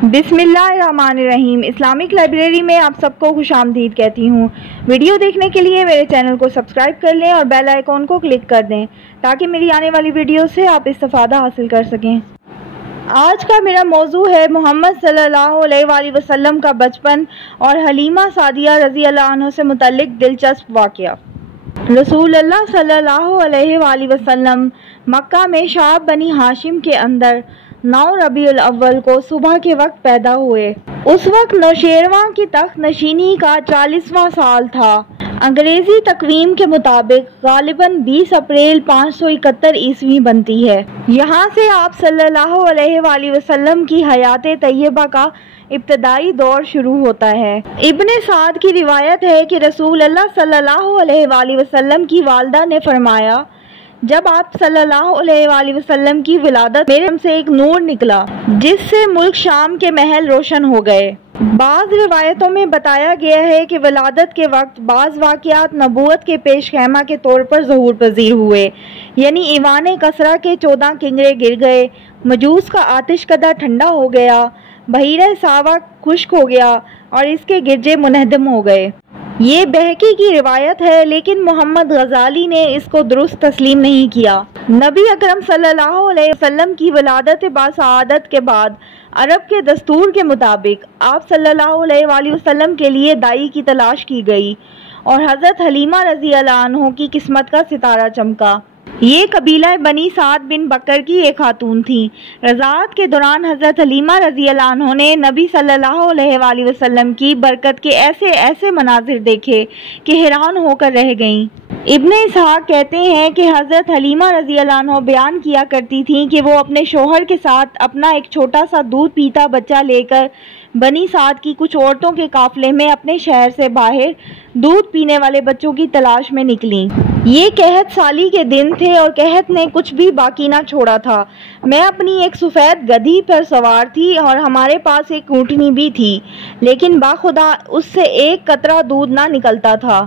बिस्मिल्लाहिर्रहमानिर्रहीम। Islamic library में आप सबको खुश आमदीद कहती हूँ। वीडियो देखने के लिए मेरे चैनल को सब्सक्राइब कर लें और बेल आइकॉन को क्लिक कर दें ताकि मेरी आने वाली वीडियो से आप इस्तिफादा हासिल कर सकें। आज का मेरा मौजू है मोहम्मद सल्लल्लाहु अलैहि वसल्लम का बचपन और हलीमा सादिया रज़ी अल्लाह अन्हा से मुतल्लिक दिलचस्प वाक़या। रसूलुल्लाह सल्लल्लाहु अलैहि वसल्लम मक्का में शाब बनी हाशिम के अंदर 9 रबीउल अव्वल को सुबह के वक्त पैदा हुए। उस वक्त नौशेरवां की तख्त नशीनी का 40वां साल था। अंग्रेजी तकवीम के मुताबिक गालिबन 20 अप्रैल 571 ईस्वी बनती है। यहाँ से आप सल्लल्लाहु अलैहि वसल्लम की हयात तैयबा का इब्तदाई दौर शुरू होता है। इब्ने साद की रिवायत है कि रसूलुल्लाह सल्लल्लाहु अलैहि वसल्लम की वालिदा ने फरमाया, जब आप सल्लल्लाहु अलैहि वसल्लम की विलादत मेरे से एक नूर निकला जिससे मुल्क शाम के महल रोशन हो गए। बाज़ रिवायतों में बताया गया है कि विलादत के वक्त बाज़ वाक़ियात नबूवत के पेश खैमा के तौर पर ज़हूर पज़ीर हुए, यानी ईवान कसरा के 14 किंगरे गिर गए, मजूस का आतिश कदा ठंडा हो गया, बहीरा सावा खुश्क हो गया और इसके गिरजे मुनहदम हो गए। ये बहकी की रिवायत है, लेकिन मोहम्मद गजाली ने इसको दुरुस्त तस्लीम नहीं किया। नबी अकरम सल्लल्लाहु अलैहि वसल्लम की विलादत बासआदत के बाद अरब के दस्तूर के मुताबिक आप सल्लल्लाहु अलैहि वसल्लम के लिए दाई की तलाश की गई और हज़रत हलीमा रज़ी अल्लाह अन्हा की किस्मत का सितारा चमका। ये कबीला बनी साद बिन बकर की एक खातून थी। रज़ात के दौरान हज़रत हलीमा रज़ी अल्लाह अन्हा ने नबी सल्लल्लाहु अलैहि वसल्लम की बरकत के ऐसे ऐसे मनाजिर देखे कि हैरान होकर रह गईं। इब्ने इसहाक कहते हैं कि हज़रत हलीमा रज़ी अल्लाह अन्हा बयान किया करती थीं कि वो अपने शोहर के साथ अपना एक छोटा सा दूध पीता बच्चा लेकर बनी साद की कुछ औरतों के काफिले में अपने शहर से बाहर दूध पीने वाले बच्चों की तलाश में निकली। ये कहत साली के दिन थे और कहत ने कुछ भी बाकी ना छोड़ा था। मैं अपनी एक सफ़ेद गधी पर सवार थी और हमारे पास एक ऊँटनी भी थी, लेकिन बाखुदा उससे एक कतरा दूध ना निकलता था।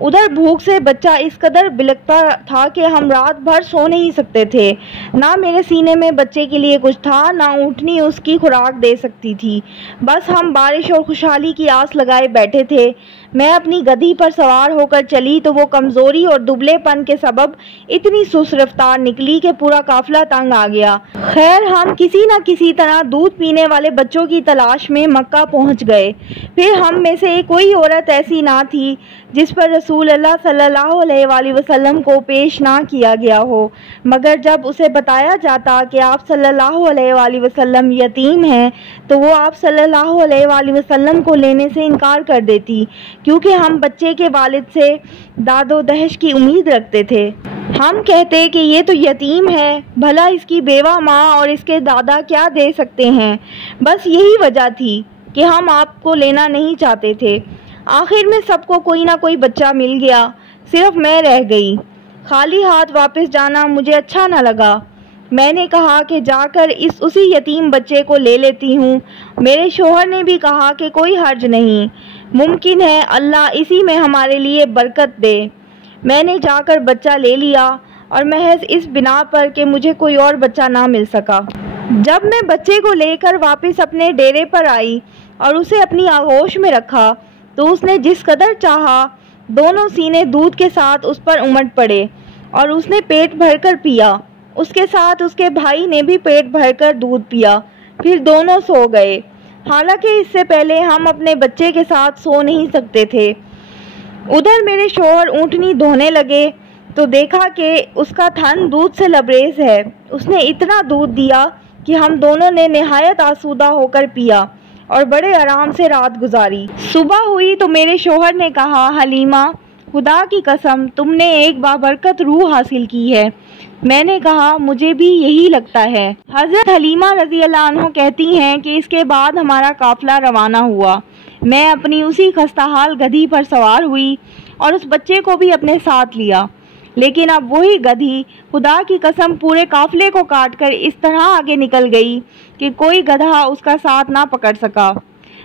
उधर भूख से बच्चा इस कदर बिलखता था कि हम रात भर सो नहीं सकते थे। ना मेरे सीने में बच्चे के लिए कुछ था, ना ऊँटनी उसकी खुराक दे सकती थी। बस हम बारिश और खुशहाली की आस लगाए बैठे थे। मैं अपनी गधी पर सवार होकर चली तो वो कमज़ोरी और दुबलेपन के सबब इतनी सुस्त रफ्तार निकली कि पूरा काफिला तंग आ गया। खैर, हम किसी न किसी तरह दूध पीने वाले बच्चों की तलाश में मक्का पहुंच गए। फिर हम में से कोई औरत ऐसी ना थी जिस पर रसूलुल्लाह सल्लल्लाहु अलैहि वसल्लम को पेश ना किया गया हो, मगर जब उसे बताया जाता कि आप सल्लल्लाहु अलैहि वसल्लम यतीम हैं तो वो आप सल्लल्लाहु अलैहि वसल्लम को लेने से इनकार कर देती, क्योंकि हम बच्चे के वालिद से दादो दहेज की उम्मीद रखते थे। हम कहते कि ये तो यतीम है, भला इसकी बेवा माँ और इसके दादा क्या दे सकते हैं। बस यही वजह थी कि हम आपको लेना नहीं चाहते थे। आखिर में सबको कोई ना कोई बच्चा मिल गया, सिर्फ मैं रह गई। खाली हाथ वापस जाना मुझे अच्छा ना लगा। मैंने कहा कि जाकर उसी यतीम बच्चे को ले लेती हूँ। मेरे शोहर ने भी कहा कि कोई हर्ज नहीं, मुमकिन है अल्लाह इसी में हमारे लिए बरकत दे। मैंने जाकर बच्चा ले लिया और महज इस बिना पर कि मुझे कोई और बच्चा ना मिल सका। जब मैं बच्चे को लेकर वापस अपने डेरे पर आई और उसे अपनी आगोश में रखा तो उसने जिस कदर चाहा दोनों सीने दूध के साथ उस पर उमड़ पड़े और उसने पेट भरकर पिया। उसके साथ उसके भाई ने भी पेट भरकर दूध पिया। फिर दोनों सो गए। हालांकि इससे पहले हम अपने बच्चे के साथ सो नहीं सकते थे। उधर मेरे शौहर ऊँटनी धोने लगे तो देखा कि उसका थन दूध से लबरेज है। उसने इतना दूध दिया कि हम दोनों ने निहायत आसूदा होकर पिया और बड़े आराम से रात गुजारी। सुबह हुई तो मेरे शौहर ने कहा, हलीमा, खुदा की कसम तुमने एक बाबरकत रूह हासिल की है। मैंने कहा, मुझे भी यही लगता है। हज़रत हलीमा रज़ी अल्लाह अन्हा कहती हैं कि इसके बाद हमारा काफिला रवाना हुआ। मैं अपनी उसी खस्ताहाल गधी पर सवार हुई और उस बच्चे को भी अपने साथ लिया, लेकिन अब वही गधी खुदा की कसम पूरे काफिले को काट कर इस तरह आगे निकल गई कि कोई गधा उसका साथ ना पकड़ सका।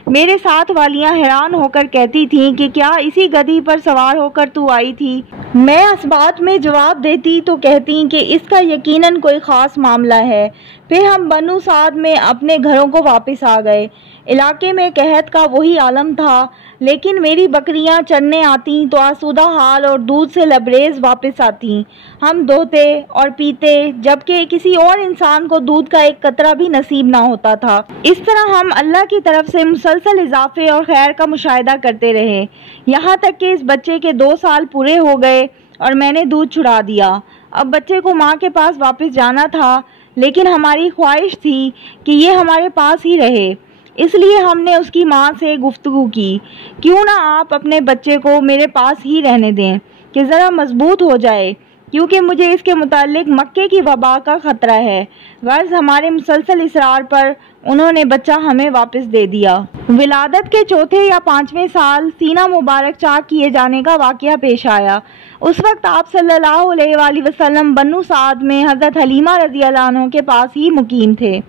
میرے ساتھ والیاں حیران ہو کر کہتی تھیں کہ کیا اسی گدھی پر سوار ہو کر تو آئی تھی؟ میں اس بات میں جواب دیتی تو کہتی کہ اس کا یقیناً کوئی خاص معاملہ ہے۔ پھر ہم بنو سعد میں اپنے گھروں کو واپس آ گئے۔ علاقے میں قحط کا وہی عالم تھا، لیکن میری بکریاں چرنے آتیں تو آسودہ حال اور دودھ سے لبریز واپس آتیں۔ ہم دوہتے اور پیتے، جبکہ کسی اور انسان کو دودھ کا ایک قطرہ بھی نصیب نہ ہوتا تھا۔ اس طرح ہم اللہ کی طرف سے مسلسل اضافے اور خیر کا مشاہدہ کرتے رہے، یہاں تک کہ اس بچے کے 2 سال پورے ہو گئے اور میں نے دودھ چھڑا دیا۔ اب بچے کو ماں کے پاس واپس جانا تھا، لیکن ہماری خواہش تھی کہ یہ ہمارے پاس ہی رہے، اس لیے ہم نے اس کی ماں سے گفتگو کی، کیوں نہ آپ اپنے بچے کو میرے پاس ہی رہنے دیں کہ ذرا مضبوط ہو جائے، کیونکہ مجھے اس کے متعلق مکے کی وبا کا خطرہ ہے۔ غرض ہمارے مسلسل اصرار پر انہوں نے بچہ ہمیں واپس دے دیا۔ ولادت کے 4 یا 5ویں سال سینہ مبارک چاک کیے جانے کا واقعہ پیش آیا۔ اس وقت آپ صلی اللہ علیہ وآلہ وسلم بنو سعد میں حضرت حلیمہ رضی اللہ عنہ کے پاس ہی مقیم تھے۔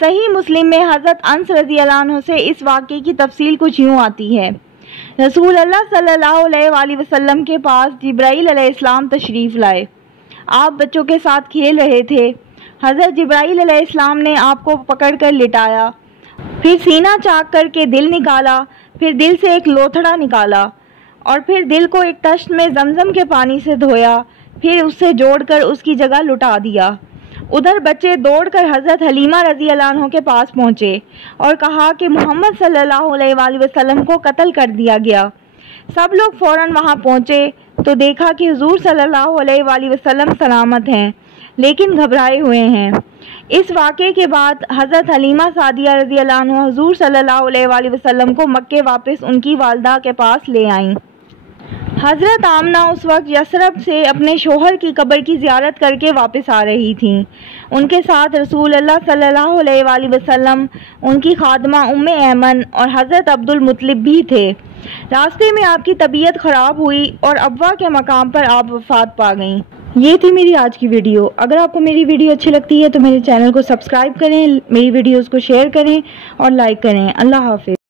صحیح مسلم میں حضرت انس رضی اللہ عنہ سے اس واقعے کی تفصیل کچھ یوں آتی ہے۔ رسول اللہ صلی اللہ علیہ وآلہ وسلم کے پاس جبرائیل علیہ السلام تشریف لائے۔ آپ بچوں کے ساتھ کھیل رہے تھے۔ حضرت جبرائیل علیہ السلام نے آپ کو پکڑ کر لٹایا، پھر سینہ چاک کر کے دل نکالا، پھر دل سے ایک لوتھڑا نکالا، اور پھر دل کو ایک طشت میں زمزم کے پانی سے دھویا، پھر اس سے جوڑ کر اس کی جگہ لٹا دیا۔ ادھر بچے دوڑ کر حضرت حلیمہ رضی اللہ عنہ کے پاس پہنچے اور کہا کہ محمد صلی اللہ علیہ وآلہ وسلم کو قتل کر دیا گیا۔ سب لوگ فوراً وہاں پہنچے تو دیکھا کہ حضور صلی اللہ علیہ وآلہ وسلم سلامت ہیں، لیکن گھبرائے ہوئے ہیں۔ اس واقعے کے بعد حضرت حلیمہ سعدیہ رضی اللہ عنہ حضور صلی اللہ علیہ وآلہ وسلم کو مکے واپس ان کی والدہ کے پاس لے آئیں۔ حضرت آمنہ اس وقت یثرب سے اپنے شوہر کی قبر کی زیارت کر کے واپس آ رہی تھیں۔ ان کے ساتھ رسول اللہ صلی اللہ علیہ وآلہ وسلم، ان کی خادمہ ام ایمن اور حضرت عبد المطلب بھی تھے۔ راستے میں آپ کی طبیعت خراب ہوئی اور ابوا کے مقام پر آپ وفات پا گئیں۔ یہ تھی میری آج کی ویڈیو۔ اگر آپ کو میری ویڈیو اچھی لگتی ہے تو میرے چینل کو سبسکرائب کریں، میری ویڈیوز کو شیئر کریں اور لائک کریں۔ اللہ حافظ۔